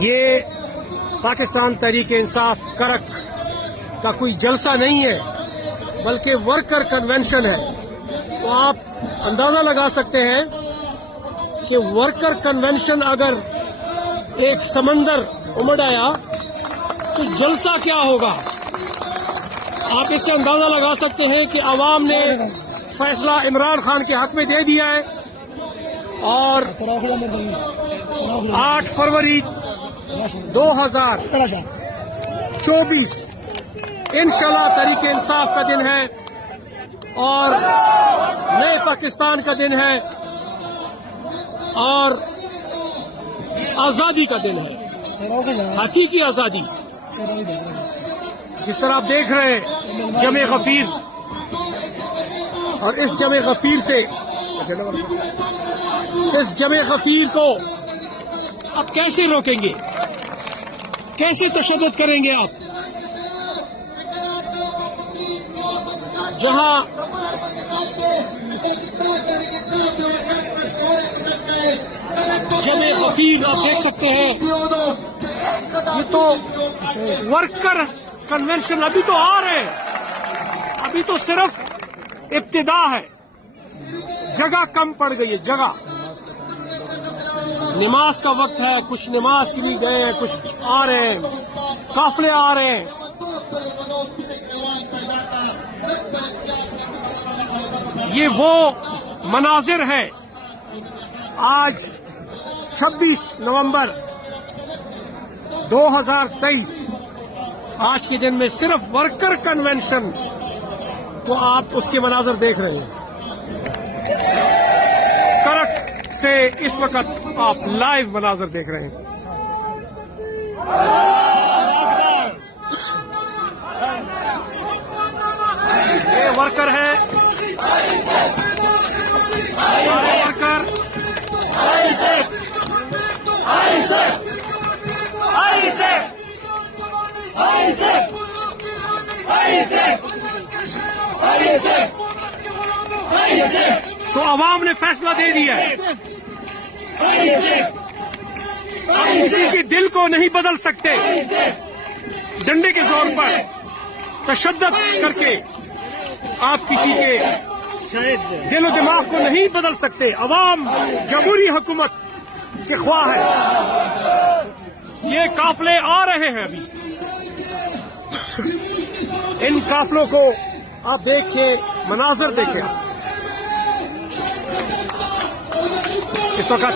یہ پاکستان تحریک انصاف کرک کا کوئی جلسہ نہیں ہے بلکہ ورکر کنونشن ہے. تو آپ اندازہ لگا سکتے ہیں کہ ورکر کنونشن اگر ایک سمندر امڑ آیا تو جلسہ کیا ہوگا. آپ اس سے اندازہ لگا سکتے ہیں کہ عوام نے فیصلہ عمران خان کے حق میں دے دیا ہے اور 8 فروری 2024 انشاءاللہ تحریک انصاف کا دن ہے اور نئے پاکستان کا دن ہے اور آزادی کا دن ہے، حقیقی آزادی. جس طرح آپ دیکھ رہے ہیں جمع غفیر، اور اس جمع غفیر کو آپ کیسے روکیں گے، کیسے تشدد کریں گے آپ؟ جہاں جمع غفیر آپ دیکھ سکتے ہیں، یہ تو ورکر کنونشن ابھی تو آ رہے ہیں، ابھی تو صرف ابتدا ہے. جگہ کم پڑ گئی ہے، جگہ. نماز کا وقت ہے، کچھ نماز کے لیے گئے ہیں، کچھ آ رہے ہیں، قافلے آ رہے ہیں. یہ وہ مناظر ہے آج 26 نومبر 2023 آج کے دن میں صرف ورکر کنونشن کو آپ اس کے مناظر دیکھ رہے ہیں. کرک سے اس وقت آپ لائیو مناظر دیکھ رہے ہیں. یہ ورکر ہے، ورکر تو عوام نے فیصلہ دے دیا ہے. کسی کے دل کو نہیں بدل سکتے، ڈنڈے کے زور پر تشدد کر کے آپ کسی کے دل و دماغ کو نہیں بدل سکتے. عوام جمہوری حکومت کے خواہ ہے. یہ قافلے آ رہے ہیں، ابھی ان قافلوں کو آپ دیکھیں، مناظر دیکھیں. اس وقت